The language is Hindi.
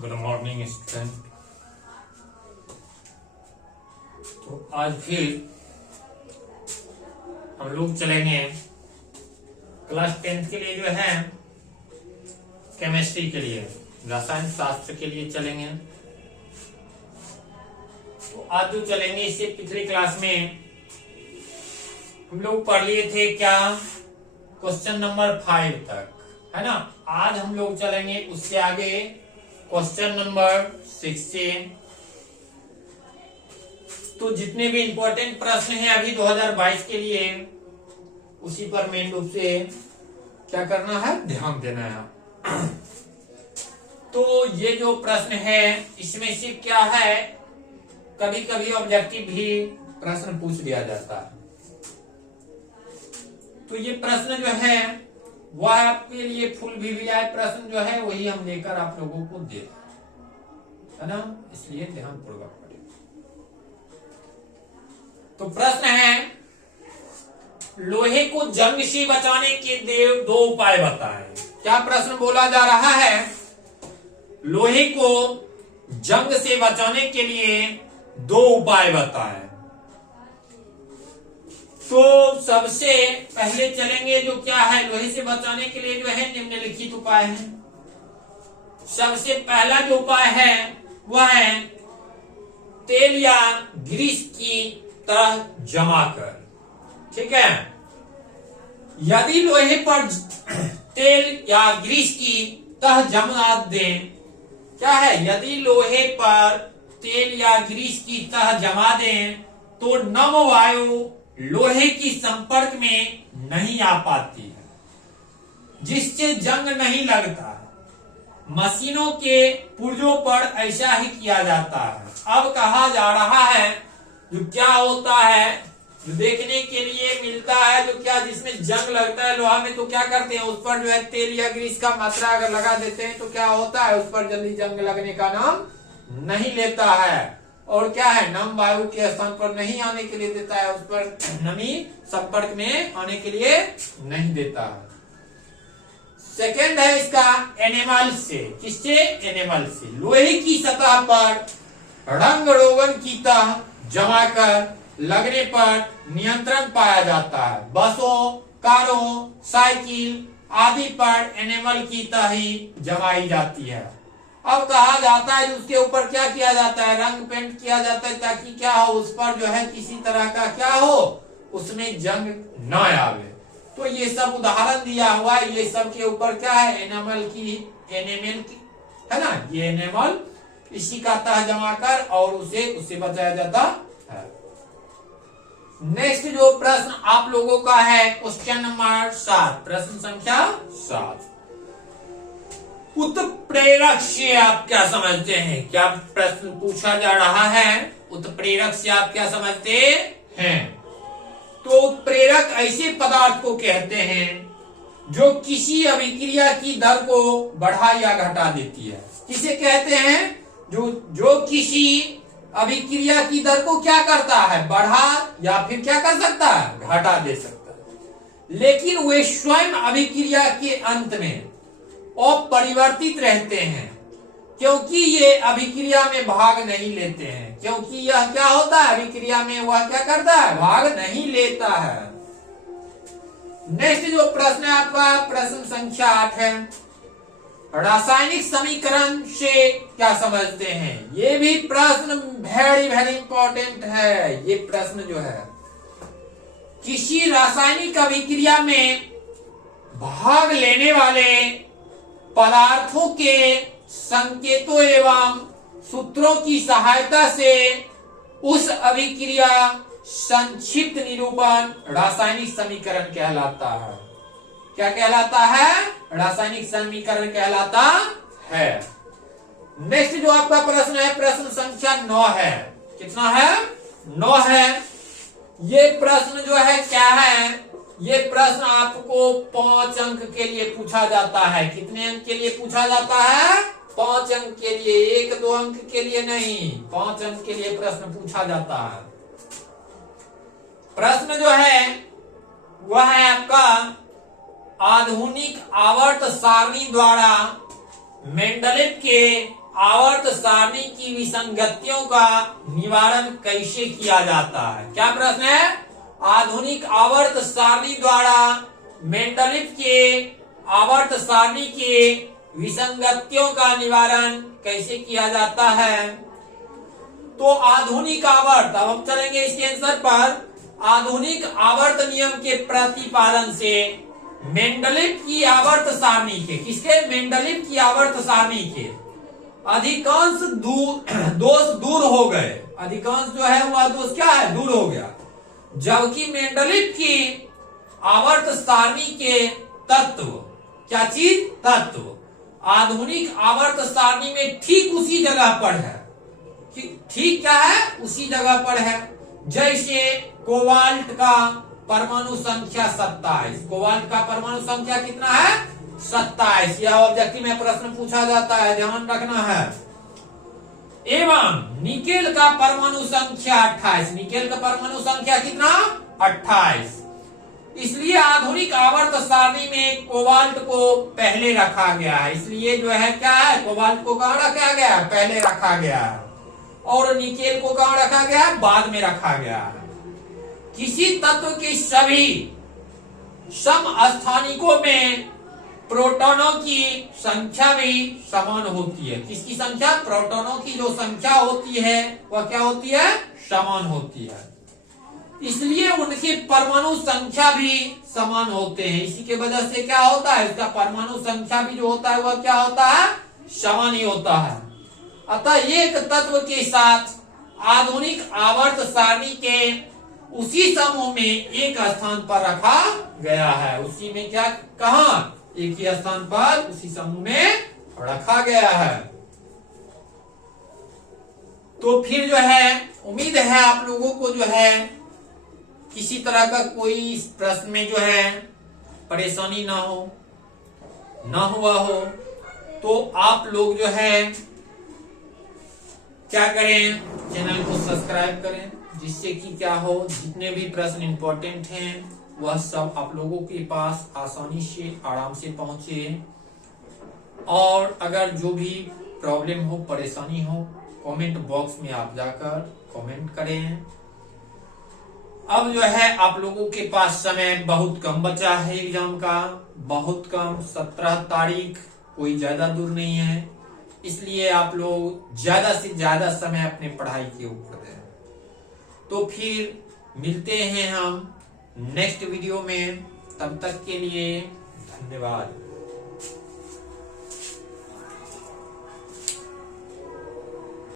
Good morning student. तो आज फिर हम लोग चलेंगे क्लास 10th के लिए जो है केमिस्ट्री के लिए, रसायन शास्त्र के लिए चलेंगे। तो आज जो चलेंगे इससे पिछली क्लास में हम लोग पढ़ लिए थे क्या, क्वेश्चन नंबर 5 तक, है ना। आज हम लोग चलेंगे उससे आगे क्वेश्चन नंबर 16। तो जितने भी इंपॉर्टेंट प्रश्न हैं अभी 2022 के लिए, उसी पर मेन रूप से क्या करना है, ध्यान देना है। तो ये जो प्रश्न है इसमें से क्या है, कभी कभी ऑब्जेक्टिव भी प्रश्न पूछ लिया जाता है। तो ये प्रश्न जो है वह आपके लिए फुल वीवीआई प्रश्न जो है वही हम लेकर आप लोगों को दे रहे हैं, है ना, इसलिए ध्यान पूर्वक पढ़ें। तो प्रश्न है, लोहे को जंग से बचाने के दो उपाय बताएं। क्या प्रश्न बोला जा रहा है, लोहे को जंग से बचाने के लिए 2 उपाय बताएं। तो सबसे पहले चलेंगे जो क्या है, लोहे से बचाने के लिए जो है निम्नलिखित उपाय है। सबसे पहला जो उपाय है वह है तेल या ग्रीस की तरह जमा कर। ठीक है, यदि लोहे पर तेल या ग्रीस की तरह जमा दें, क्या है, यदि लोहे पर तेल या ग्रीस की तरह जमा दें तो नम वायु लोहे की संपर्क में नहीं आ पाती है, जिससे जंग नहीं लगता है। मशीनों के पुर्जों पर ऐसा ही किया जाता है। अब कहा जा रहा है जो क्या होता है, जो देखने के लिए मिलता है, जो क्या जिसमें जंग लगता है लोहा में, तो क्या करते हैं उस पर जो है तेल या ग्रीस का मात्रा अगर लगा देते हैं तो क्या होता है, उस पर जल्दी जंग लगने का नाम नहीं लेता है। और क्या है, नम वायु के स्थान पर नहीं आने के लिए देता है, उस पर नमी संपर्क में आने के लिए नहीं देता है। सेकेंड है इसका एनिमल से। किससे, एनिमल से। लोहे की सतह पर रंग रोगन की तरह जमा कर लगने पर नियंत्रण पाया जाता है। बसों, कारों, साइकिल आदि पर एनिमल की तरह ही जमाई जाती है। अब कहा जाता है उसके ऊपर क्या किया जाता है, रंग पेंट किया जाता है, ताकि क्या हो, उस पर जो है किसी तरह का क्या हो, उसमें जंग न आवे। तो ये सब उदाहरण दिया हुआ है, ये सब के ऊपर क्या है, एनिमल की, है ना, ये एनिमल इसी का तह जमा कर और उससे बचाया जाता है। नेक्स्ट जो प्रश्न आप लोगों का है क्वेश्चन नंबर 7, प्रश्न संख्या 7। उत्प्रेरक से आप क्या समझते हैं। क्या प्रश्न पूछा जा रहा है, उत्प्रेरक से आप क्या समझते हैं। तो उत्प्रेरक ऐसे पदार्थ को कहते हैं जो किसी अभिक्रिया की दर को बढ़ा या घटा देती है। किसे कहते हैं, जो किसी अभिक्रिया की दर को क्या करता है, बढ़ा या फिर क्या कर सकता है, घटा दे सकता है। लेकिन वे स्वयं अभिक्रिया के अंत में अपरिवर्तित रहते हैं, क्योंकि ये अभिक्रिया में भाग नहीं लेते हैं। क्योंकि यह क्या होता है, अभिक्रिया में वह क्या करता है, भाग नहीं लेता है। नेक्स्ट जो प्रश्न है आपका प्रश्न संख्या 8 है, रासायनिक समीकरण से क्या समझते हैं। ये भी प्रश्न वेरी वेरी इंपॉर्टेंट है। ये प्रश्न जो है, किसी रासायनिक अभिक्रिया में भाग लेने वाले पदार्थों के संकेतों एवं सूत्रों की सहायता से उस अभिक्रिया संक्षिप्त निरूपण रासायनिक समीकरण कहलाता है। क्या कहलाता है, रासायनिक समीकरण कहलाता है। नेक्स्ट जो आपका प्रश्न है प्रश्न संख्या 9 है। कितना है, 9 है। ये प्रश्न जो है क्या है, ये प्रश्न आपको 5 अंक के लिए पूछा जाता है। कितने अंक के लिए पूछा जाता है, 5 अंक के लिए, 1-2 अंक के लिए नहीं, 5 अंक के लिए प्रश्न पूछा जाता है। प्रश्न जो है वह है आपका आधुनिक आवर्त सारणी द्वारा मेंडलेव के आवर्त सारणी की विसंगतियों का निवारण कैसे किया जाता है? क्या प्रश्न है? आधुनिक आवर्त सारणी द्वारा मेंडलीव के आवर्त सारणी के विसंगतियों का निवारण कैसे किया जाता है? तो आधुनिक आवर्त, अब हम चलेंगे इसके आंसर पर। आधुनिक आवर्त नियम के प्रतिपादन से मेंडलीव की आवर्त सारणी के, किसके? मेंडलीव की आवर्त सारणी के अधिकांश दोष दूर हो गए। अधिकांश जो है वह दोष क्या है? दूर हो गया। जबकि मेंडलीव की आवर्त सारणी के तत्व, क्या चीज? तत्व आधुनिक आवर्त सारणी में ठीक उसी जगह पर है। ठीक क्या है? उसी जगह पर है। जैसे कोबाल्ट का परमाणु संख्या 27। कोबाल्ट का परमाणु संख्या कितना है? 27। यह ऑब्जेक्टिव में प्रश्न पूछा जाता है, ध्यान रखना है। एवं निकेल का परमाणु संख्या 28। निकेल का परमाणु संख्या कितना? 28। इसलिए आधुनिक आवर्त सारणी में कोबाल्ट को पहले रखा गया है। इसलिए जो है क्या है? कोबाल्ट को कहां रखा गया है? पहले रखा गया है। और निकेल को कहां रखा गया है? बाद में रखा गया है। किसी तत्व की सभी समस्थानिकों में प्रोटॉनों की संख्या भी समान होती है। किसकी संख्या? प्रोटॉनों की जो संख्या होती है वह क्या होती है? समान होती है। इसलिए उनकी परमाणु संख्या भी समान होते हैं। इसी के वजह से क्या होता है? इसका परमाणु संख्या भी जो होता है वह क्या होता है? समान ही होता है। अतः एक तत्व के साथ आधुनिक आवर्त सारणी के उसी समूह में एक स्थान पर रखा गया है। उसी में क्या? कहां? एक ही स्थान पर उसी समूह में रखा गया है। तो फिर जो है उम्मीद है आप लोगों को जो है किसी तरह का कोई प्रश्न में जो है परेशानी ना हो, ना हुआ हो। तो आप लोग जो है क्या करें? चैनल को सब्सक्राइब करें, जिससे कि क्या हो, जितने भी प्रश्न इंपॉर्टेंट हैं वह सब आप लोगों के पास आसानी से, आराम से पहुंचे। और अगर जो भी प्रॉब्लम हो, परेशानी हो, कमेंट बॉक्स में आप जाकर कमेंट करें। अब जो है आप लोगों के पास समय बहुत कम बचा है एग्जाम का, बहुत कम। 17 तारीख कोई ज्यादा दूर नहीं है। इसलिए आप लोग ज्यादा से ज्यादा समय अपने पढ़ाई के ऊपर दें। तो फिर मिलते हैं हम नेक्स्ट वीडियो में। तब तक के लिए धन्यवाद।